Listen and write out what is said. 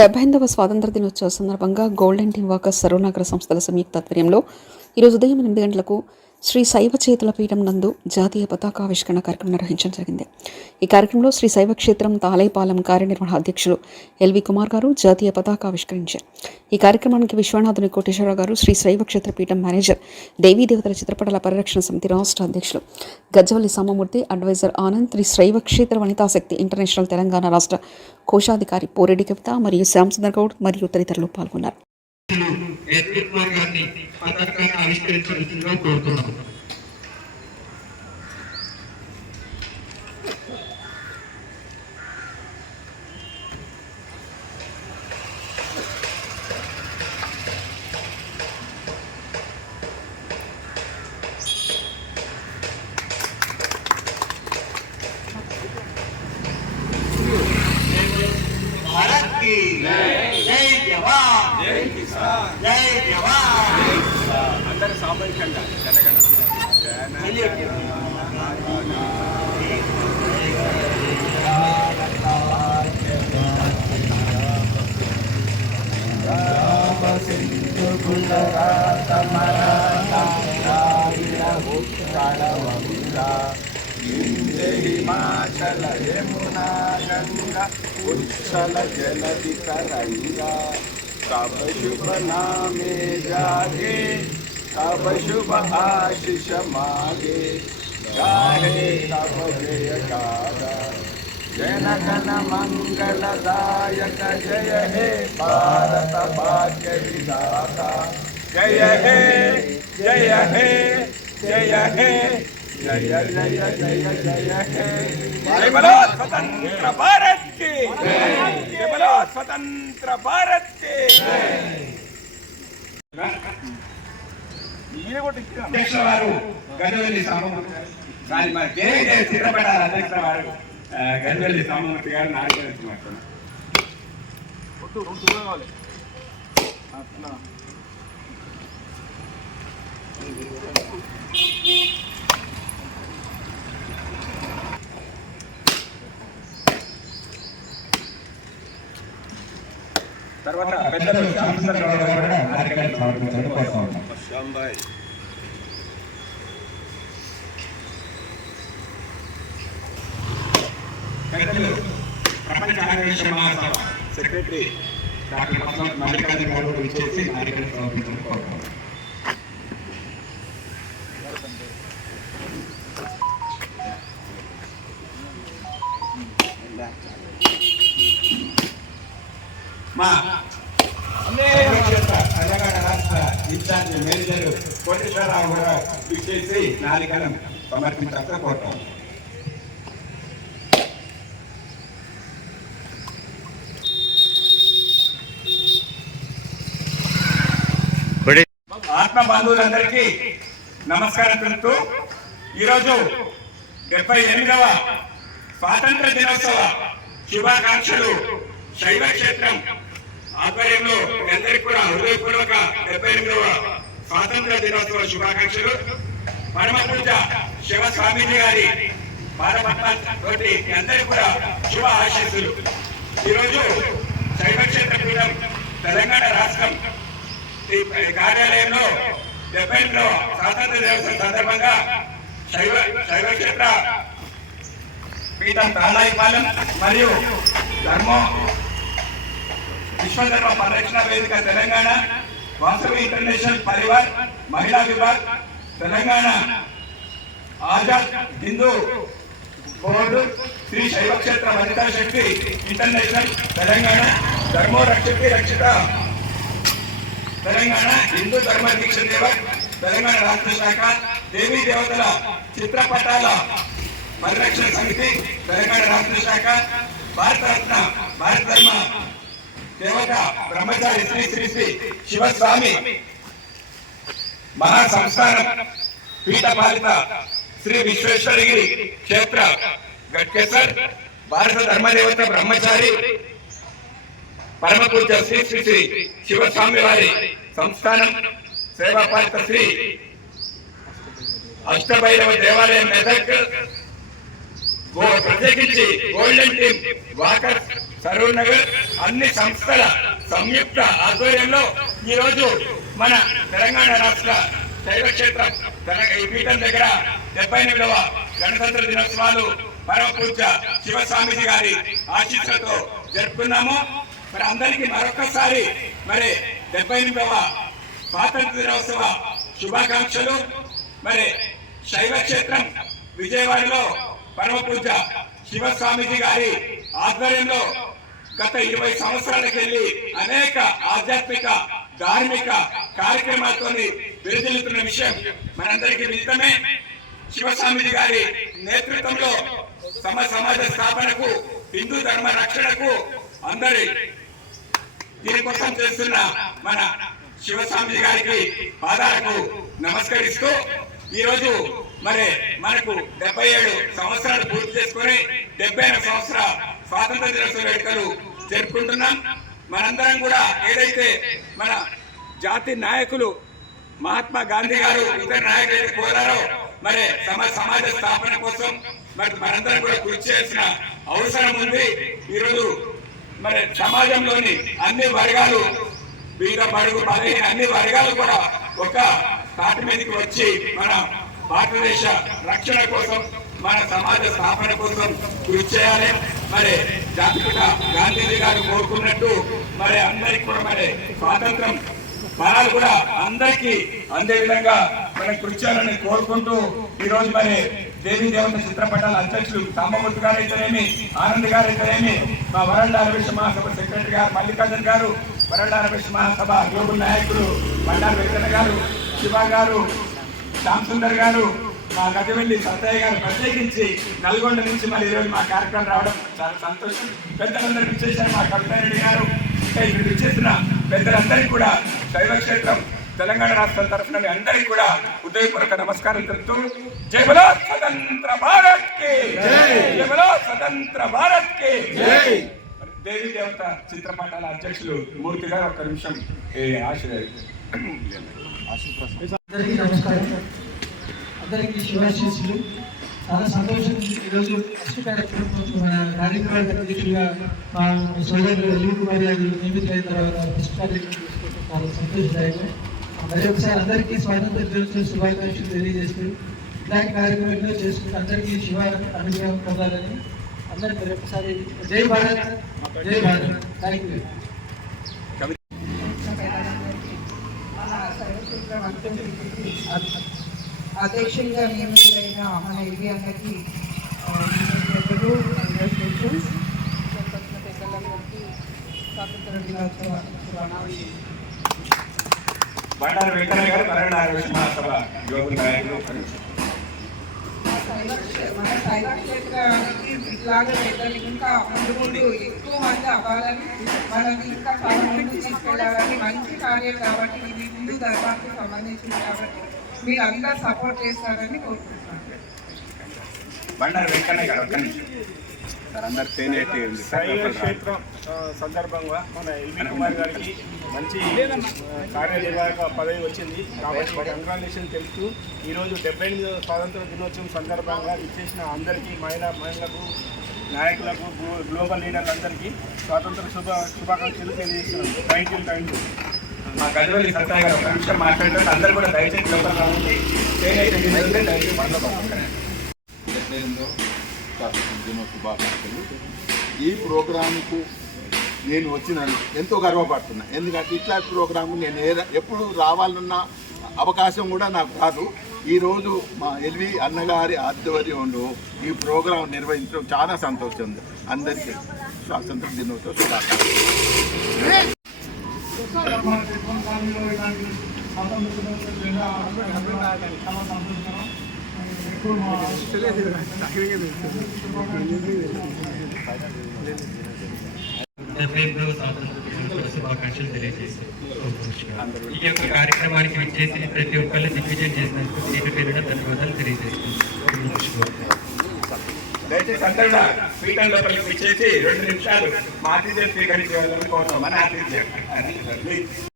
78వ స్వాతంత్ర దినోత్సవ సందర్భంగా గోల్డెన్ టీమ్ వర్కర్స్ సర్వనగర సంస్థల సంయుక్త ఆధ్వర్యంలో ఈరోజు ఉదయం 8 గంటలకు శ్రీ శైవ చేతుల పీఠం నందు జాతీయ పతాకావిష్కరణ కార్యక్రమం నిర్వహించడం జరిగింది. ఈ కార్యక్రమంలో శ్రీ శైవ క్షేత్రం తాలైపాలెం కార్యనిర్వహణ అధ్యక్షులు ఎల్వి కుమార్ గారు జాతీయ పతాకావిష్కరించారు. ఈ కార్యక్రమానికి విశ్వనాథుని కోటేశ్వరరావు గారు, శ్రీ శైవ క్షేత్ర పీఠం మేనేజర్, దేవీ దేవతల చిత్రపటాల పరిరక్షణ సమితి రాష్ట్ర అధ్యక్షులు గజ్జవల్లి సామమూర్తి, అడ్వైజర్ ఆనంద్, శ్రీ శైవ క్షేత్ర వనితాశక్తి ఇంటర్నేషనల్ తెలంగాణ రాష్ట్ర కోశాధికారి పోరెడ్డి కవిత మరియు శ్యామసుందర్ గౌడ్ మరియు తదితరులు పాల్గొన్నారు. అందరూ సామూహికంగా జనగణ హిమాచల యమునా గంగా ఉచ్చల జలధి కరంగా कब शुभ नामे जागे कब शुभ आशीष मागे गाहे कब जय गागा जनगण मंगलदायक जय हे भारत भाग्य विधाता जय हे जय हे जय हे जय जय जय जय हे जय बोलो स्वतंत्र भारत की जय बोलो स्वतंत्र भारत की अध्यक्ष वारू गजवल्ली साममूर्ति गारी మరి కేకే చిత్రపటాల అధ్యక్ష వారు గజవల్లి సామమూర్తి గారు నాయకత్వం ఒట్టు రెండు దూరం కావాలి అట్లా తర్వాత పెద్దలు శ్యామసుందర్ గౌడ్ గారు కూడా కార్యక్రమాన్ని సమర్పించడం కోరుతా ఉన్నాం. శ్యాంబాయ్ పెద్దలు ప్రపంచ ఆర్యవైశ్య మహాసభ సెక్రటరీ డాక్టర్ మల్లికార్జున గారు విచ్చేసి కార్యక్రమాన్ని సమర్పించడం కోరుతా ఉన్నాం. మా తెలంగాణ రాష్ట్ర ఇన్ఛార్జ్ మేనేజర్ కోటేశ్వరరావు కూడా విచ్చేసి నాలికలను సమర్పించాలని కోరుతాం. ఆత్మ బంధువులందరికీ నమస్కారం తెలుపుతూ ఈరోజు 78వ స్వాతంత్ర దినోత్సవ శుభాకాంక్షలు శైవ క్షేత్రం ఆధ్వర్యంలో అందరికీ కూడా హృదయపూర్వక 78వ స్వాతంత్ర దినోత్సవ శుభాకాంక్షలు. పరమ పూజ శివ స్వామీజీ గారి పాదపద్మాలతోటి అందరికీ కూడా శుభ ఆశీస్సులు. ఈరోజు శైవ క్షేత్ర పీఠం తెలంగాణ రాష్ట్రం కార్యాలయంలో 78వ స్వాతంత్ర దినోత్సవం సందర్భంగా శైవ క్షేత్ర పీఠం తాళాయిపాలెం మరియు విశ్వధర్మ పరిరక్షణ వేదిక తెలంగాణ, వాసవి ఇంటర్నేషనల్ పరివార్ మహిళా విభాగ్ తెలంగాణ, ఆజాద్ హిందూ బోర్డు, శ్రీ శైవ క్షేత్ర వనితా శక్తి ఇంటర్నేషనల్ తెలంగాణ, ధర్మో రక్షకి రక్షిత తెలంగాణ, హిందూ ధర్మ దీక్ష సేవక్ తెలంగాణ రాష్ట్ర శాఖ, దేవీ దేవతల చిత్రపటాల పరిరక్షణ సమితి తెలంగాణ రాష్ట్ర శాఖ, భారతరత్న భారత ధర్మ దేవత బ్రహ్మచారి శ్రీ శ్రీ శ్రీ శివస్వామి మహా సంస్థానం పీఠపాలిత శ్రీ విశ్వేశ్వరగిరి క్షేత్ర గట్కేసర్ భారత ధర్మదేవత బ్రహ్మచారి పరమ పూజ్య శ్రీ శ్రీ శ్రీ శివస్వామి వారి సంస్థానం సేవాపాలిత శ్రీ అష్టభైరవ దేవాలయం మెదక్ ప్రత్యేకించి golden team walker Saroor Nagar అన్ని సంస్థల సంయుక్త ఆధ్వర్యంలో ఈరోజు మన తెలంగాణ రాష్ట్ర శైవ క్షేత్రం ఈ పీఠం దగ్గర 78వ గణతంత్ర దినోత్సవాలు పరమ పూజ్య శివస్వామిజీ గారి ఆశీస్సులతో జరుపుకున్నాము. మరి అందరికీ మరొకసారి మరి 78వ స్వాతంత్ర దినోత్సవ శుభాకాంక్షలు. మరి శైవ క్షేత్రం విజయవాడలో పరమ పూజ్య శివస్వామిజీ గారి ఆధ్వర్యంలో గత 20 సంవత్సరాలకెళ్ళి అనేక ఆధ్యాత్మిక ధార్మిక కార్యక్రమాలతో విరజిల్లుతున్న విషయం మనందరికీ విదితమే. శివస్వామిజీ గారి నేతృత్వంలో సమాజ స్థాపనకు హిందూ ధర్మ రక్షణకు అందరి దీనికోసం చేస్తున్న మన శివస్వామిజీ గారికి పాదాలకు నమస్కరిస్తూ ఈరోజు మరి మనకు 77 సంవత్సరాలు పూర్తి చేసుకుని 70వ సంవత్సర స్వాతంత్ర దినోత్సవ వేడుకలు జరుపుకుంటున్నాం. మనందరం కూడా ఏదైతే మన జాతి నాయకులు మహాత్మా గాంధీ గారు ఇతర నాయకులు కోరారో మరి సమాజ స్థాపన కోసం మరి మనందరం కూడా కృషి చేయాల్సిన అవసరం ఉంది. ఈరోజు మరి సమాజంలోని అన్ని వర్గాలు బీద బడుగు బలహీన అన్ని వర్గాలు కూడా ఒక తాటి మీదకి వచ్చి మన భారతదేశ రక్షణ కోసం మన సమాజ స్థాపన కోసం కృషి చేయాలి. మరి జాతిపిత గాంధీజీ గారు కోరుకున్నట్టు మరి అందరికి కూడా మరి స్వాతంత్రం ఫలాలు కూడా అందరికీ అందే విధంగా మనం కృషి చేయాలని కోరుకుంటూ ఈరోజు మరి దేవీ దేవత చిత్రపటాల అధ్యక్షులు సాంబమూర్తి గారు అయితేనేమి, ఆనంద్ గారు అయితేనేమి, మా వరల్డ్ ఆర్యవేశ మహాసభ సెక్రటరీ గారు మల్లికార్జున్ గారు, వరల్డ్ ఆర్యవేశ మహాసభ గ్లోబల్ నాయకులు బండారు వెంకన్న గారు, శివ గారు, శ్యామ్ సుందర్ గారు, మా గజవెల్లి సత్తయ్య గారు ప్రత్యేకించి నల్గొండ నుంచి మరి ఈరోజు మా కార్యక్రమం రావడం చాలా సంతోషం. పెద్దలందరూ విచ్చేసారు. మా కవితారెడ్డి గారు ఇంకా ఇక్కడ విచ్చేసిన పెద్దలందరికీ కూడా శైవ క్షేత్రం తెలంగాణ రాష్ట్రం తరఫున మీ అందరికీ కూడా హృదయపూర్వక నమస్కారం తెలుపుతూ జై బలో స్వతంత్ర భారత్ కి జై బలో స్వతంత్ర భారత్ కి జై. దేవీ దేవత చిత్రపటాల అధ్యక్షులు మూర్తి గారు ఒక్క నిమిషం నమస్కారం. అందరికీ శుభాశీస్సులు. చాలా సంతోషం. ఈరోజు ఫస్ట్ కార్యక్రమం మన కార్యక్రమాల అధ్యక్షులుగా మా సోదరులు ఎల్వి కుమార్ గారు నియమితులైన తర్వాత ఫస్ట్ కార్యక్రమం చేసుకోవడం చాలా సంతోషదాయకం. మరి ఒకసారి అందరికీ స్వాతంత్ర దినోత్సవ శుభాకాంక్షలు తెలియజేస్తూ ఇలాంటి కార్యక్రమంలో చేసుకుంటూ అందరికీ శుభ అనుగ్రహం పొందాలని అందరికీ ఒకసారి జై భారత్ జై భారత్. Thank you. అధ్యక్షులుగా నియమితులైన మన ఎల్వి అన్నకి పెద్దలందరికీ స్వాతంత్ర దినోత్సవ శుభాకాంక్షలు. బండారు వెంకన్న గారు వరల్డ్ ఆర్యవేశ మహాసభ గ్లోబల్ నాయకులు. మన శైవ క్షేత్రానికి ఇట్లాగే పెద్దలు ఇంకా ముందు ఎక్కువ మంది అవ్వాలని, మనల్ని ఇంకా చాలా ముందు తీసుకెళ్ళాలని మంచి కార్యం కాబట్టి ఇది హిందూ ధర్మానికి సంబంధించింది కాబట్టి మీరు అందరూ సపోర్ట్ చేస్తారని కోరుకుంటున్నాను. బండారు వెంకన్న గారు ఒక్క నిమిషం. శైవ క్షేత్రం సందర్భంగా మన ఎల్వి కుమార్ గారికి మంచి కార్యనిర్వాహక పదవి వచ్చింది కాబట్టి కంగ్రాచులేషన్ తెలుపుతూ ఈరోజు 78వ స్వాతంత్ర దినోత్సవం సందర్భంగా ఇచ్చేసిన అందరికీ మహిళలకు నాయకులకు గ్లోబల్ లీడర్లందరికీ స్వాతంత్ర శుభాకాంక్షలు తెలియజేస్తున్నాను. Thank you. మా గజవల్లి సత్తయ్య గారు ఒక నిమిషం మాట్లాడారు. అందరూ కూడా దయచేసి లోపల రావాలి. దయచేసి మనలో శుభాకాంక్షలు. ఈ ప్రోగ్రాంకు నేను వచ్చిన ఎంతో గర్వపడుతున్నా. ఎందుకంటే ఇట్లాంటి ప్రోగ్రాము నేను ఎప్పుడు రావాలన్న అవకాశం కూడా నాకు రాదు. ఈరోజు మా ఎల్వి అన్నగారి ఆధ్వర్యంలో ఈ ప్రోగ్రాం నిర్వహించడం చాలా సంతోషం ఉంది. అందరికీ స్వాతంత్ర దినోత్సవ శుభాకాంక్షలు. శుభాకాంక్షలు తెలియజేస్తాను. ఈ యొక్క కార్యక్రమానికి విచ్చేసి ప్రతి ఒక్కళ్ళు దిగ్విజయం చేసినందుకు పేరు పేరున ధన్యవాదాలు తెలియజేస్తున్నాను. దయచేసి అందరూ పీఠం లోపలికి విచ్చేసి 2 నిమిషాలు మా అతిథి స్వీకరించే వాళ్ళని కోరుతామని ఆశించారు.